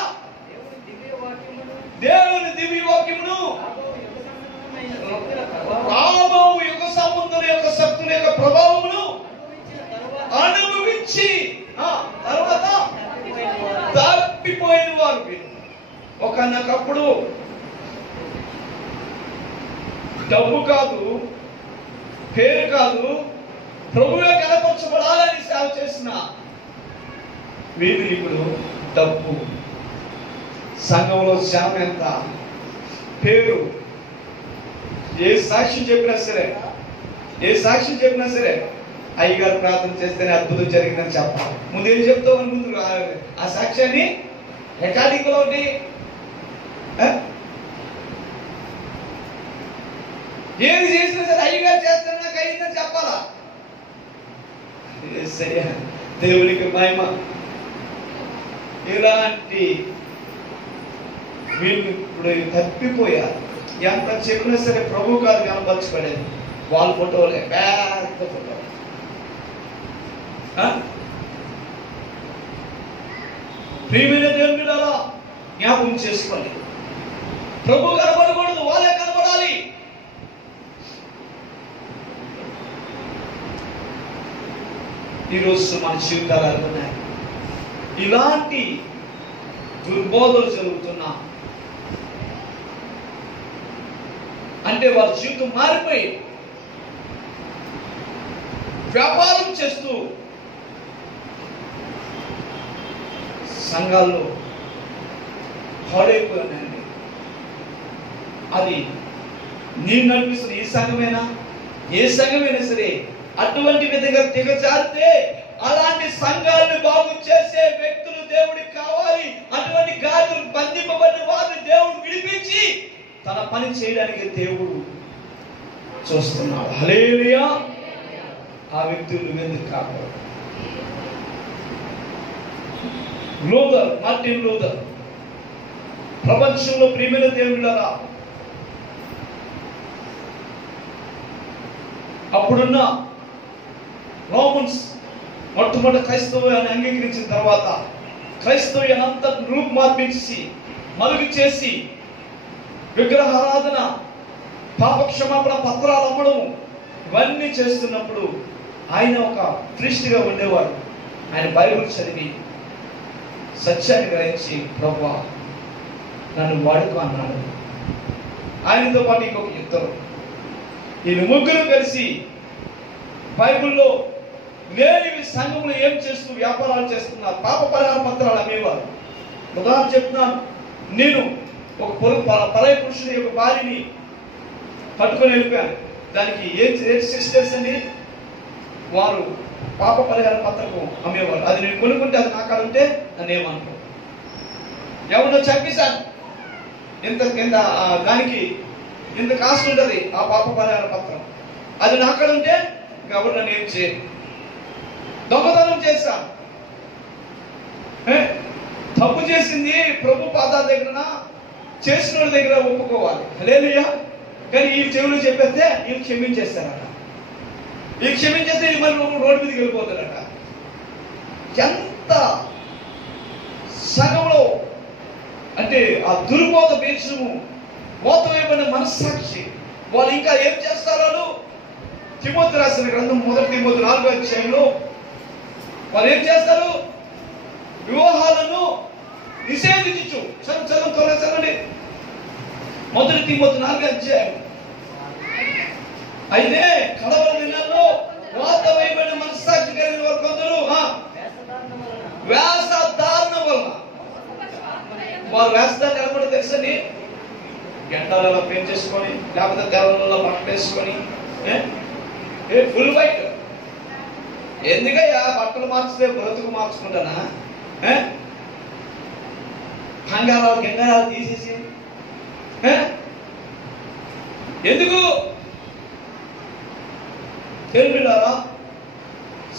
దేవుని దివ్య వాక్యమును రాబో యుగ సంబంధుల యొక్క శక్తుల యొక్క ప్రభావమును అనుభవించి తర్వాత తప్పిపోయిన వారు. ఒకనొకప్పుడు డబ్బు కాదు, పేరు కాదు, ప్రభువే కనపరచబడాలని సేవ చేసిన వీరు ఇప్పుడు డబ్బు, సంఘంలో శ్యామ ఎంత, పేరు, ఏ సాక్ష్యం చెప్పినా సరే అయ్యగారు ప్రార్థన చేస్తేనే అద్భుతం జరిగిందని చెప్పాలి. ముందేం చెప్తావు? ముందు ఆ సాక్ష్యాన్ని రికార్డింగ్ లో ఉండి ఏది చేసినా సరే అయ్యగారు చేస్తాను నాకు అయిందని చెప్పాలా. సరే, దేవునికి మహిమ. ఇలాంటి వీళ్ళు ఇప్పుడు తప్పిపోయారు. ఎంత చెప్పినా సరే ప్రభు కాదు కనపరచబడేది. వాళ్ళ ఫోటోలే, పెద్ద ఫోటో. ప్రియమైన దేవుని బిడ్డలారా, జ్ఞాపకం చేసుకోండి. ప్రభు కనబడకూడదు, వాళ్ళే కనబడాలి. ఈరోజు మన జీవితాలు అనుకున్నాయి. ఇలాంటి దుర్బోధలు జరుగుతున్నా, అంటే వారి జీవితం మారిపోయి వ్యాపారం చేస్తూ సంఘాల్లో పాడైపోయానండి. అది నేను నడిపిస్తున్న ఈ సంఘమైనా ఏ సంఘమైనా సరే అటువంటి విధంగా దిగజారితే అలాంటి సంఘాలను బాగు చేసే వ్యక్తులు దేవుడికి కావాలి. అటువంటి గాజులు బంధింపబడిన వారిని దేవుడు విడిపించి తన పని చేయడానికి దేవుడు చూస్తున్నాడు. హల్లెలూయా. ఆ వ్యక్తులు ఎందుకు కావాలి? లూథర్, మార్టిన్ లూథర్ ప్రపంచంలో ప్రియమైన దేవుళ్ళారా, అప్పుడున్న రోమన్స్ మొట్టమొదటి క్రైస్తవ్యాన్ని అంగీకరించిన తర్వాత క్రైస్తవ్యాన్ని అంతా రూపుమార్పించి మలుగు చేసి విగ్రహారాధన, పాపక్షమాపణ పత్రాలు అమ్మడం ఇవన్నీ చేస్తున్నప్పుడు ఆయన ఒక ప్రీస్ట్గా ఉండేవాడు. ఆయన బైబిల్ చదివి సత్యాన్ని గ్రహించి ప్రభువా నన్ను వాడుకో అన్నాడు. ఆయనతో పాటు ఇంకొక ఇద్దరు, ఈ ముగ్గురు కలిసి బైబిల్లో లేనివి సంఘంలో ఏం చేస్తూ వ్యాపారాలు చేస్తున్నారు. పాప పరిహార పత్రాలు అమ్మేవారు. ఉదాహరణ చెప్తున్నాను, నేను ఒక పరాయి పురుషుని యొక్క భార్యని పట్టుకొని వెళ్ళిపోయాను. దానికి ఏం సిస్టర్స్ అండి, వారు పాప పరిహార పత్రకం అమ్మేవారు. అది నేను కొనుక్కుంటే అది నాకు ఉంటే నన్ను ఏమనుకో, ఎవరినో చంపేశాను, దానికి ఇంత కాస్ట్ ఉంటుంది ఆ పాప పరిహార పత్రం, అది నాక్కడ ఉంటే ఎవరు నన్ను ఏం చేయను. దొంగతనం చేశాను, తప్పు చేసింది ప్రభు పాదాల దగ్గర చేసిన వాళ్ళ దగ్గర ఒప్పుకోవాలి. హల్లెలూయా. కానీ ఈ చెవులు చెప్పేస్తే వీళ్ళు క్షమించేస్తారట, వీళ్ళు క్షమించేస్తే వీళ్ళు మళ్ళీ రోడ్డు మీదకి వెళ్ళిపోతారట. ఎంత సగంలో అంటే ఆ దుర్బోధ పేర్చము, మోతమైపోయిన మనస్సాక్షి. వాళ్ళు ఇంకా ఏం చేస్తారు? తిమోతి రాసిన గ్రంథం 1 తిమోతి 4వ అధ్యాయంలో వాళ్ళు ఏం చేస్తారు? వివాహాలను నిషేధించు. చదువు త్వరగా చదవండి. 1 తిమోతి 4వ అధ్యాయం. అయితే కడవరి దినాల్లో మోతమైపోయిన మనస్సాక్షి కలిగిన వారు కొందరు వేషధారణ వలన, వారు వేషధారణ ఎలా కూడా తెలుసండి, గంటలలో పెంచేసుకొని లేకపోతే దేవాలలో బట్టలు వేసుకొని ఫుల్ వైట్. ఎందుకయ్యా బట్టలు మార్చితే బ్రతుకు మార్చుకుంటానా? కంగారాలు గింగారాలు తీసేసి ఎందుకు? తెలుగులారా,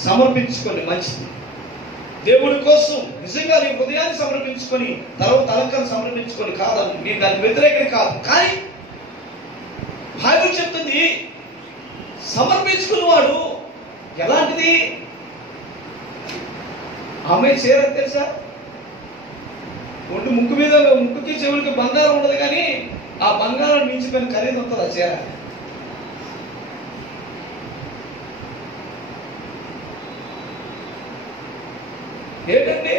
సమర్పించుకోండి మంచిది దేవుడి కోసం. నిజంగా నీ హృదయాన్ని సమర్పించుకొని తర్వాత అలంకారం సమర్పించుకొని కాదని నేను దానికి వ్యతిరేకం కాదు. కానీ బైబిల్ చెప్తుంది సమర్పించుకున్నవాడు ఎలాంటిది? ఆమె చీర తెలుసా, ఒంటి ముక్కు మీద ముక్కుకి చెవులకి బంగారం ఉండదు, కానీ ఆ బంగారం మించిపోయిన ఖరీదు ఉంటుంది ఆ చీర. ఏంటండి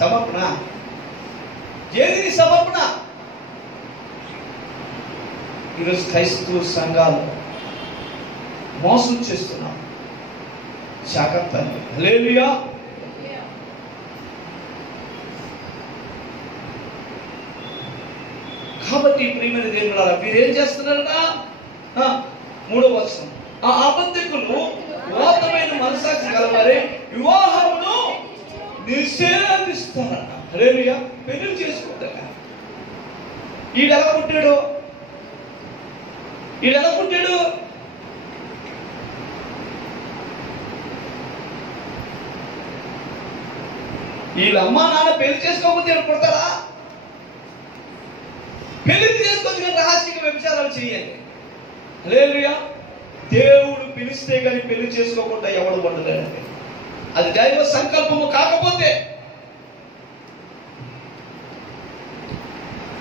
సమర్పణ? ఏది సమర్పణ? ఈరోజు క్రైస్తవ సంఘాలు మోసం చేస్తున్నాం. జాగ్రత్త. హల్లెలూయా. కాబట్టి ప్రియమైన దేవులారా, మీరేం చేస్తున్నారట? 3వ వచనం, ఆ అబద్ధికులు మోతమైన మనస్సాక్షి గలవారే వివాహమును నిషేధిస్తారట. హల్లెలూయా. పెళ్లి చేసుకుంటారా? ఈడు ఎలా పుట్టాడు? వీళ్ళ అమ్మా నాన్న పెళ్లి చేసుకోకపోతే ఎవరు పుడతారా? పెళ్లి చేసుకొని రహస్యంగా వ్యభిచారాలు చేయండి. హల్లెలూయా. దేవుడు పిలిస్తే కానీ పెళ్లి చేసుకోకుండా ఎవడు ఉండలేదండి. అది దైవ సంకల్పము కాకపోతే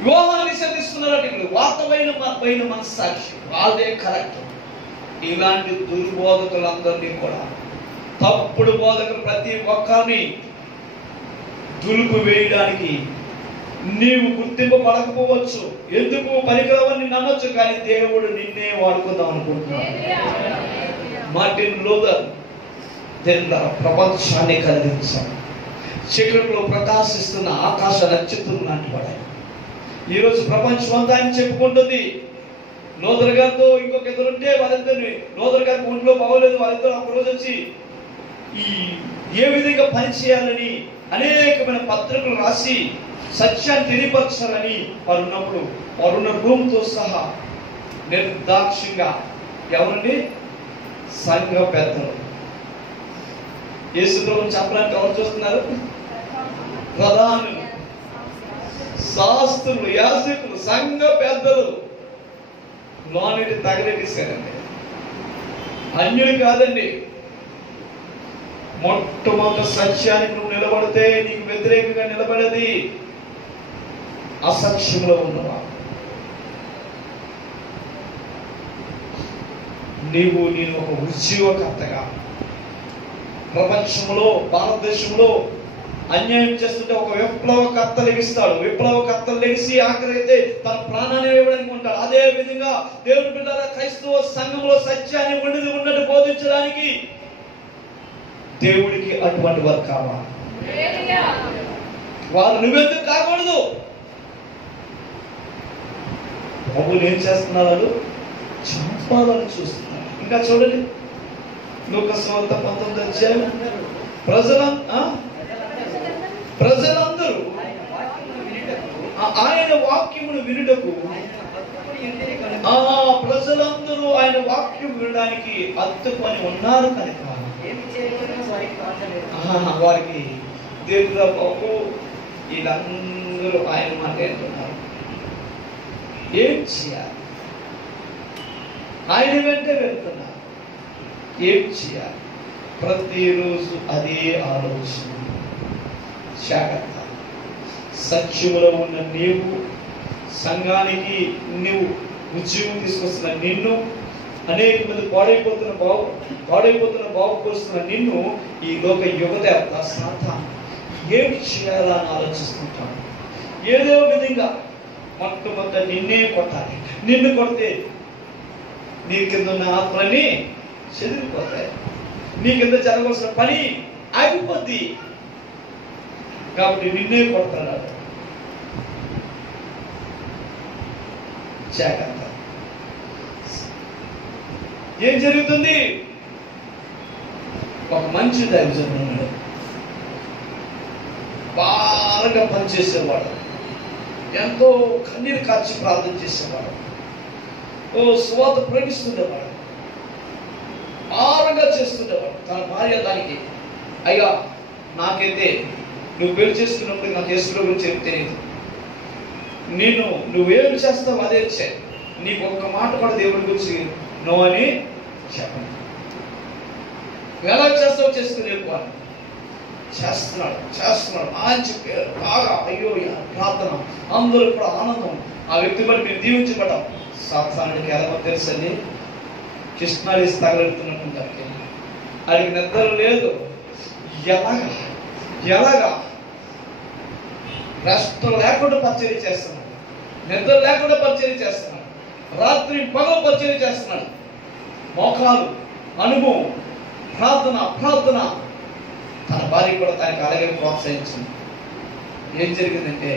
వివాహాన్ని నిషేధిస్తున్నారంటే ఇప్పుడు వాస్తవమైన మనస్సాక్షి వాళ్ళే కరెక్ట్. ఇలాంటి దుర్బోధకులందరినీ కూడా, తప్పుడు బోధకులు ప్రతి ఒక్కరిని దులుపు వేయడానికి నీవు గుర్తింపబడకపోవచ్చు, ఎందుకు పనికిరావని అనొచ్చు, కానీ దేవుడు నిన్నే వాడుకుందాం అనుకుంటున్నాడు. మార్టిన్ లూథర్ ప్రపంచాన్ని కలిగించాడు. చీకటిలో ప్రకాశిస్తున్న ఆకాశ నక్షత్రం లాంటి వాడు. ఈరోజు ప్రపంచం అంతా ఆయన చెప్పుకుంటుంది. లూథర్ గారితో ఇంకొక ఇద్దరు ఉంటే వాళ్ళిద్దరిని, లూథర్ గారికి ఒంట్లో బాగోలేదు, వాళ్ళిద్దరు ఒక రోజు వచ్చి ఏ విధంగా పని చేయాలని అనేకమైన పత్రికలు రాసి సత్యాన్ని తెలియపరచాలని వారు ఉన్నప్పుడు వారున్న రూమ్తో సహా నిర్దాక్షిణ్యంగా ఎవరండి? సంఘ పెద్దలు. యేసు ప్రభువుని చెప్పడానికి ఎవరు చూస్తున్నారు? ప్రధానులు, శాస్త్రులు, యాజకులు, సంఘ పెద్దలు లోనిటి తగలెట్టేశారండి. అన్యులు కాదండి. మొట్టమొదటి సత్యానికి నువ్వు నిలబడితే నీకు వ్యతిరేకంగా నిలబడేది అసత్యంలో ఉన్నవా. నేను ఒక ఉద్యోగకర్తగా ప్రపంచంలో, భారతదేశంలో అన్యాయం చేస్తుంటే ఒక విప్లవకర్త లెగిస్తాడు. విప్లవకర్త లెగిసి ఆఖరైతే తన ప్రాణాన్ని ఇవ్వడానికి ఉంటాడు. అదే విధంగా దేవుని బిడ్డలారా, క్రైస్తవ సంఘంలో సత్యాన్ని ఉన్నట్టు బోధించడానికి దేవుడికి అటువంటి వారు కావాలి. వారు నువ్వెందుకు కాకూడదు? ప్రభువులు ఏం చేస్తున్నారు? చంపాలని చూస్తున్నారు. ఇంకా చూడండి, లూకాసు వార్త 19వ అధ్యాయం. ప్రజలందరూ ఆయన వాక్యమును వినుటకు, ప్రజలందరూ ఆయన వాక్యం వినడానికి అత్తుకొని ఉన్నారు కనుక వారికి దేవుడా బాబు వీళ్ళందరూ ఆయన మాట అంటున్నారు. ఏం చేయాలి? ఆయన వెంటే వెళ్తున్నారు. ఏం చేయాలి? ప్రతిరోజు అదే ఆలోచన. జాగ్రత్త. సత్యములో ఉన్న నీవు, సంఘానికి నీవు ఉద్యోగం తీసుకొస్తున్న నిన్ను, అనేక మంది పాడైపోతున్న బాగుపరుస్తున్న నిన్ను ఈ లోక యువదేవత సాతాను ఏమి చేయాలని ఆలోచిస్తుంటాను. ఏదో విధంగా మొట్టమొదట నిన్నే కొట్టాలి. నిన్ను కొడితే నీ కింద ఉన్న ఆత్మని చెదిరిపోతాయి. నీ కింద జరగవలసిన పని ఆగిపోద్ది. కాబట్టి నిన్నే కొడతాడు. జాగ్రత్త. ఏం జరుగుతుంది? ఒక మంచి దైవజనుడు ఉన్నాడు, బాగా పనిచేసేవాడు, ఎంతో కన్నీరు కార్చి ప్రార్థన చేసేవాడు, సువార్త ప్రేమిస్తుండేవాడు, భారంగా చేస్తుండేవాడు. తన భార్య దానికి, అయ్యా నాకైతే నువ్వు పెళ్లి చేసుకున్నప్పుడు నాకు యేసు గురించి ఏం తెలియదు, నువ్వేం చేస్తావు అదే చేయి, నీకు ఒక్క మాట కూడా దేవుడి గురించి నో అని చెప్పండి. ఎలా చేస్తావు చేసుకుని వెళ్ళిపోవాలి. చేస్తున్నాడు అని చెప్పారు. బాగా అయ్యో ప్రార్థన, అందరూ ఇప్పుడు ఆనందం. ఆ వ్యక్తి బట్టి మీరు దీవించబడ్డాం. సాతానుడికి ఎలా తెలుసండి? కృష్ణాడేసి తగలెడుతున్నట్టు అడిగి నిద్ర లేదు. ఎలాగా రెస్ట్ లేకుండా పరిచర్య చేస్తున్నాడు, నిద్ర లేకుండా పరిచర్య చేస్తున్నాడు, రాత్రి పగలు పరిచర్య చేస్తున్నాడు. మోకాలు, అనుభవం, ప్రార్థన. తన భార్య కూడా తనకి అలాగే ప్రోత్సహించింది. ఏం జరిగిందంటే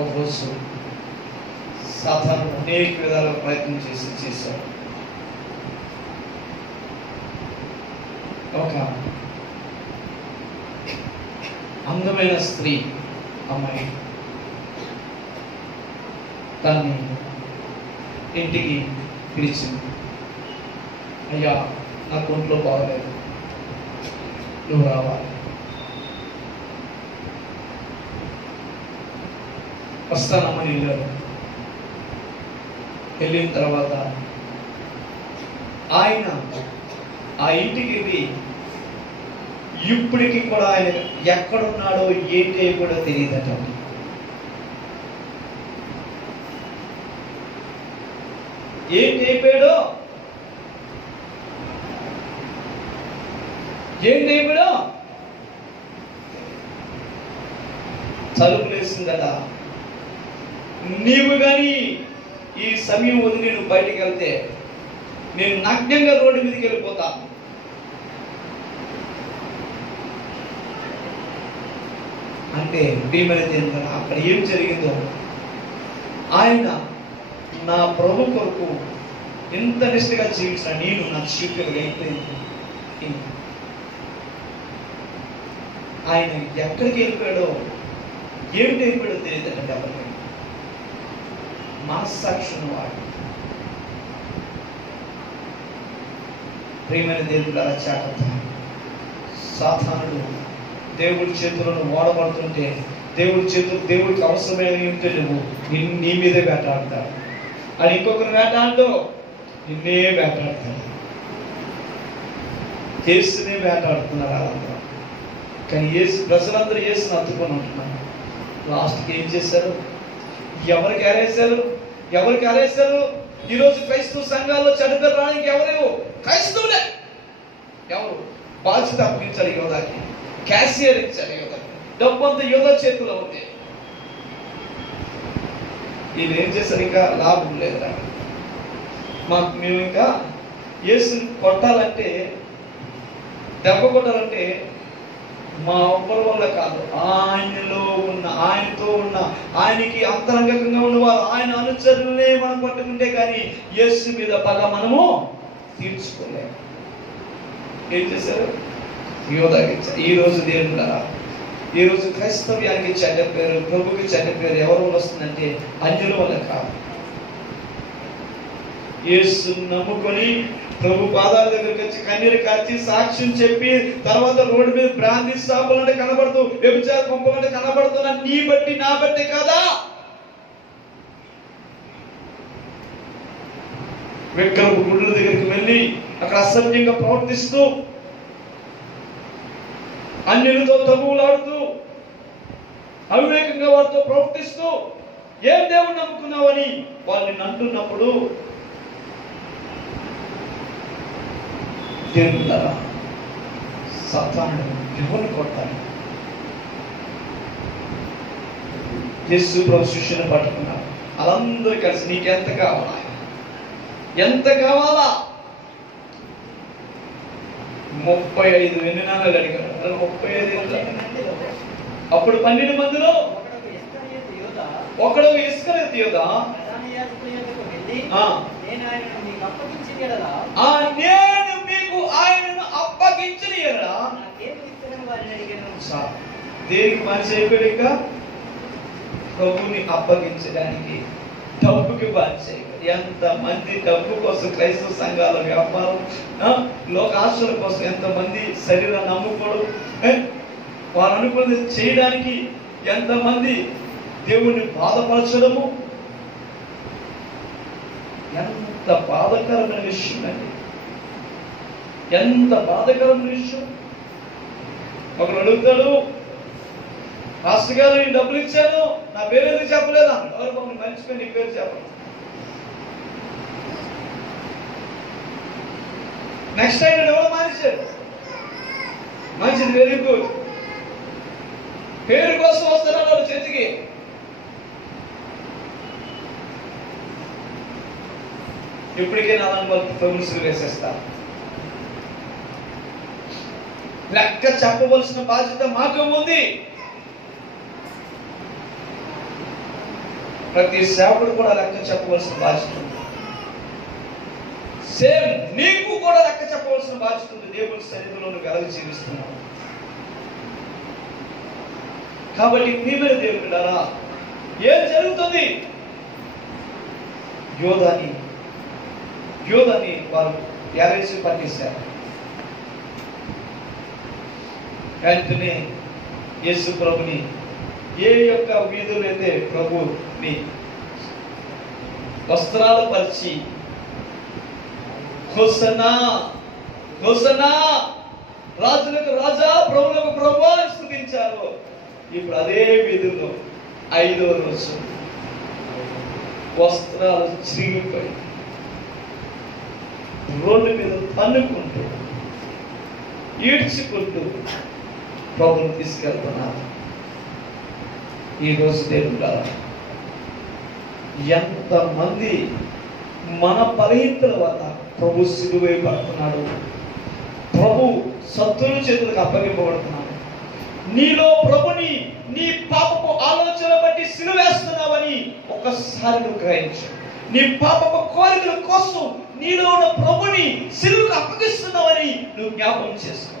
ఒకరోజు సాతాను అనేక విధాలుగా ప్రయత్నం చేశాడు. ఒక అందమైన స్త్రీ అమ్మాయి దాన్ని ఇంటికి పిలిచింది. అయ్యా నాకు ఒంట్లో బాగలేదు, నువ్వు రావాలి. వస్తానమ్మని వెళ్ళారు. వెళ్ళిన తర్వాత ఆయన ఆ ఇంటికి వెళ్ళి ఇప్పటికి కూడా ఆయన ఎక్కడున్నాడో ఏంటి కూడా తెలియదట. ఏంటి అయిపోయాడో తలుపులేసిందట. నీవు కానీ ఈ సమయం వదిలి నువ్వు బయటికి వెళ్తే నేను నగ్నంగా రోడ్డు మీదకి వెళ్ళిపోతాను. అంటే భీమనేది అక్కడ ఏం జరిగిందో, ఆయన నా ప్రభు కొరకు ఎంత నిష్ఠగా జీవించిన నేను నాకు శిల్పిగా అయిపోయింది. ఆయన ఎక్కడికి వెళ్ళిపోయాడో ఏమిటి వెళ్ళిపోయాడో తెలియదండి ఎవరికి. మనస్సాక్షిని వాడు ప్రియమైన దేవుడు అలా జాగ్రత్త. సాతానుడు దేవుడి చేతులను వాడబడుతుంటే దేవుడికి అవసరమైన ఏమిటో నువ్వు నీ మీదే వేటాడతాడు. అని ఇంకొకరు వేటాడో నిన్నే వేటాడతాడు. యేసునే వేటాడుతున్నారు వాళ్ళందరూ. కానీ ప్రజలందరూ యేసుని అత్తుకొని ఉంటున్నారు. లాస్ట్కి ఏం చేశారు? ఎవరికి అరేశారు? ఈరోజు క్రైస్తవ సంఘాల్లో చనిపోయి రావడానికి ఎవరు? క్రైస్తవులే. ఎవరు బాధ్యత అప్పగించాలి? యోధాకి క్యాషియర్ ఇచ్చారు. యోధాకి డబ్బు అంతా యోధా చేతిలో ఉంది. వీళ్ళు ఏం చేశారు? ఇంకా లాభం లేదురా, మేము ఇంకా యేసుని కొట్టాలంటే, దెబ్బ కొట్టాలంటే మా ఒక్కరి వల్ల కాదు, ఆయనతో ఉన్న ఆయనకి అంతరంగంగా ఉన్నవారు, ఆయన అనుచరులనే మనం పట్టుకుంటే కానీ యేసు మీద పగ మనము తీర్చుకోలేము. ఏం చేశారు? యోధాకి ఇచ్చారు. ఈ రోజు దేవుడా, ఈ రోజు క్రైస్తవ్యానికి చెడ్డ పేరు, ప్రభుకి చెడ్డ పేరు ఎవరి వల్ల వస్తుందంటే అన్యుల వల్ల కాదు. యేసు నమ్ముకొని ప్రభు పాదాల దగ్గరికి వచ్చి కన్నీరు కార్చి సాక్ష్యం చెప్పి తర్వాత రోడ్డు మీద బ్రాంతి షాపులంటే కనబడుతూ, వ్యభిచార పంపులంటే కనబడుతున్నా నీ బట్టి నా బట్టి కాదా? విగ్రహపు గుడుల దగ్గరికి వెళ్ళి అక్కడ అసభ్యంగా ప్రవర్తిస్తూ, అన్యులతో తగువులాడుతూ, అవివేకంగా వారితో ప్రవర్తిస్తూ ఏం దేవుణ్ణి నమ్ముకున్నావని వాళ్ళని అంటున్నప్పుడు, దేవుళ్ళారా సాతానుడు ఎవరిని కొట్టాలి? యేసు ప్రభు శిష్యుని పట్టుకున్నారు. వాళ్ళందరూ కలిసి నీకెంత కావాలా, ఎంత కావాలా? 35 వెండి నాణాలు అడిగారు. 35. అప్పుడు 12 మందిలో ఒకడు ఇస్కరియోతు యోధ, నేను మీకు ఆయనను అప్పగించిన ఎడల దేనికి మనిషి అయిపోయాడు? ఇంకా ప్రభుని అప్పగించడానికి డబ్బుకి బాధ్యత. ఎంతమంది డబ్బు కోసం క్రైస్తవ సంఘాల వ్యాపారం, లోకాశల కోసం ఎంతమంది శరీరాన్ని నమ్ముకోవడం, వారు అనుకున్నది చేయడానికి ఎంతమంది దేవుణ్ణి బాధపరచడము. ఎంత బాధకరమైన విషయం అండి, ఎంత బాధకరమైన విషయం. ఒకడు అడుగుతాడు, మాస్టర్ గారు నేను డబ్బులు ఇచ్చాను, నా పేరు ఎందుకు చెప్పలేదు అన్నాడు. ఎవరు మమ్మల్ని మర్చిపోయి నీ పేరు చెప్పను. నెక్స్ట్ ఆయన ఎవరో మానేశాడు. మంచిది, వెరీ గుడ్. పేరు కోసం వస్తున్నారు వాళ్ళు చర్చికి. ఇప్పటికే నా ప్రభుత్వం వేసేస్తారు. లెక్క చెప్పవలసిన బాధ్యత మాకు ఉంది. ప్రతి సేవకుడు కూడా లెక్క చెప్పవలసిన బాధ్యత ఉంది. సేమ్ నీకు కూడా లెక్క చెప్పవలసిన బాధ్యత ఉంది. దేవుని సన్నిధిలో నువ్వు వెలగ జీవిస్తున్నావు కాబట్టి ప్రియమైన దేవుడారా, ఏం జరుగుతుంది? యోధాని వారు యారేసి పట్టేశారు. వెంటనే యేసు ప్రభుని ఏ యొక్క వీధులైతే ప్రభుని వస్త్రాలు పరిచి హోసన్నా హోసన్నా రాజులకు రాజా ప్రభువులకు ప్రభువా అని స్తుతించారు. ఇప్పుడు అదే వీధుల్లో 5వ రోజు వస్త్రాలు చిరిగిపోయి రోడ్డు మీద తన్నుకుంటూ ఈడ్చుకుంటూ ప్రభుని తీసుకెళ్తున్నారు. ఈరోజు దేవుడా ఎంతమంది మన పరహితుల వల్ల ప్రభు సిలువై పడుతున్నాడు, ప్రభు శత్రువుల చేతులకు అప్పగింపబడుతున్నాడు. నీలో ప్రభుని నీ పాపపు ఆలోచన బట్టి సిలువేస్తున్నావని ఒక్కసారి నువ్వు గ్రహించు. నీ పాపపు కోరికల కోసం నీలో ఉన్న ప్రభుని సిలువకు అప్పగిస్తున్నావని నువ్వు జ్ఞాపకం చేసుకో.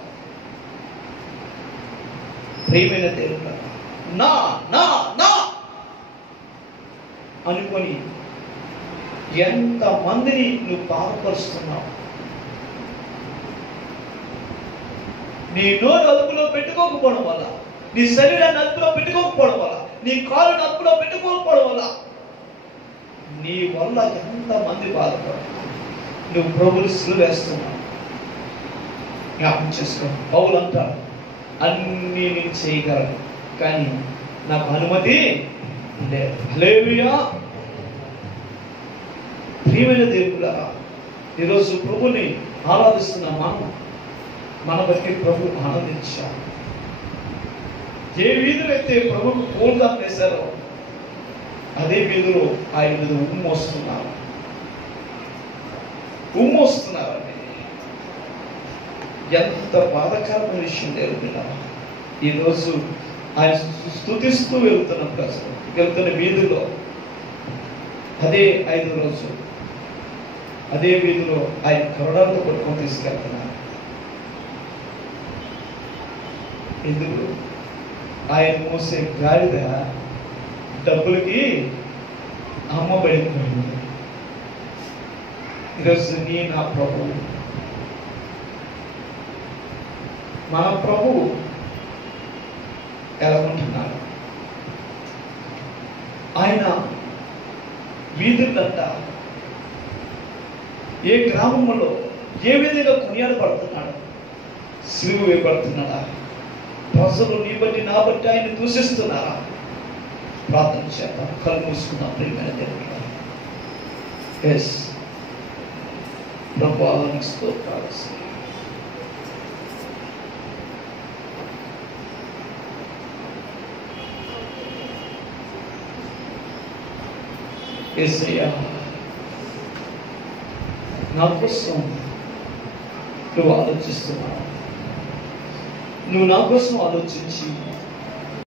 ప్రియమైన దేవుడా, నా నా నా అనుకొని ఎంతమందిని నువ్వు బాధపరుస్తున్నావు. నీ నోరు అదుపులో పెట్టుకోకపోవడం వల్ల, నీ శరీరాన్ని అదుపులో పెట్టుకోకపోవడం వల్ల, నీ కాలుని అదుపులో పెట్టుకోకపోవడం వల్ల నీ వల్ల ఎంతమంది బాధపడుతున్నారు. నువ్వు ప్రభుని సిలువేస్తున్నావు. జ్ఞాపకం చేసుకో. పౌలు అంటాడు, అన్నీ నేను చేయగలను కానీ నాకు అనుమతి లేదు. హల్లెలూయా. ప్రియమైన దేవుడా, ఈరోజు ప్రభుని ఆరాధిస్తున్న మన బట్టి ప్రభు ఆనందించాడు. ఏ వీధిలో అయితే ప్రభుకు పూర్ణం వేశారో అదే వీధిలో ఆయన మీద ఉమ్మోస్తున్నారండి. ఎంత బాధాకరమైన విషయం దేవుడా. ఈరోజు ఆయన స్తుతిస్తూ వెళ్తున్న వీధిలో అదే 5వ రోజు అదే వీధిలో ఆయన కరుణాలతో కొట్టుకొని తీసుకెళ్తున్నారు. ఎందుకు? ఆయన మోసే గాడిద డబ్బులకి అమ్మబడిపోయింది. ఈరోజు నా ప్రభు, మన ప్రభు ఎలా ఉంటున్నారు? ఆయన వీధులంట ఏ గ్రామంలో ఏ విధంగా కొనియాడబడుతున్నాడు, సిలువ వేయబడుతున్నాడా? ప్రజలు నీ బట్టి నా బట్టి ఆయన దూషిస్తున్నారా? ప్రార్థన చేద్దాం. కళ్ళు మూసుకున్నాం. ప్రియమైన దేవుడా, ఎస్ ప్రభువా నీకు స్తోత్రాలు. యేసయ్యా, నా కోసం నువ్వు ఆలోచిస్తున్నావు. నువ్వు నా కోసం ఆలోచించి